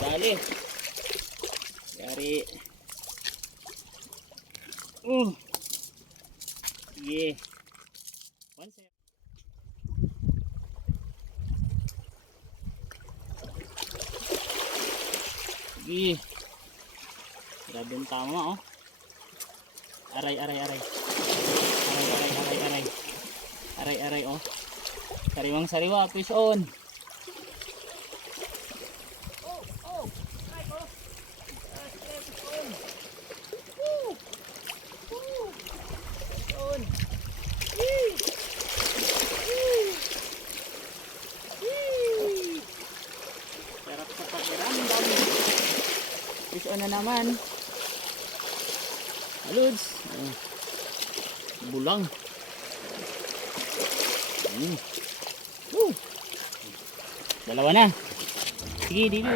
Dali. Yari. Sige. Once. Sige. Grabe yung tama oh. Aray, aray, aray. Aray, aray, aray, aray. Aray, aray oh. Sariwang sariwa, fish on. Oh, oh. Right oh. Fish on. Woo. Woo. Fish on. Yee. Yee. Yee. Sarap sa pakiramdam. Fish on na naman. Aluds. Bulang. Dalawa na. Sige, dito.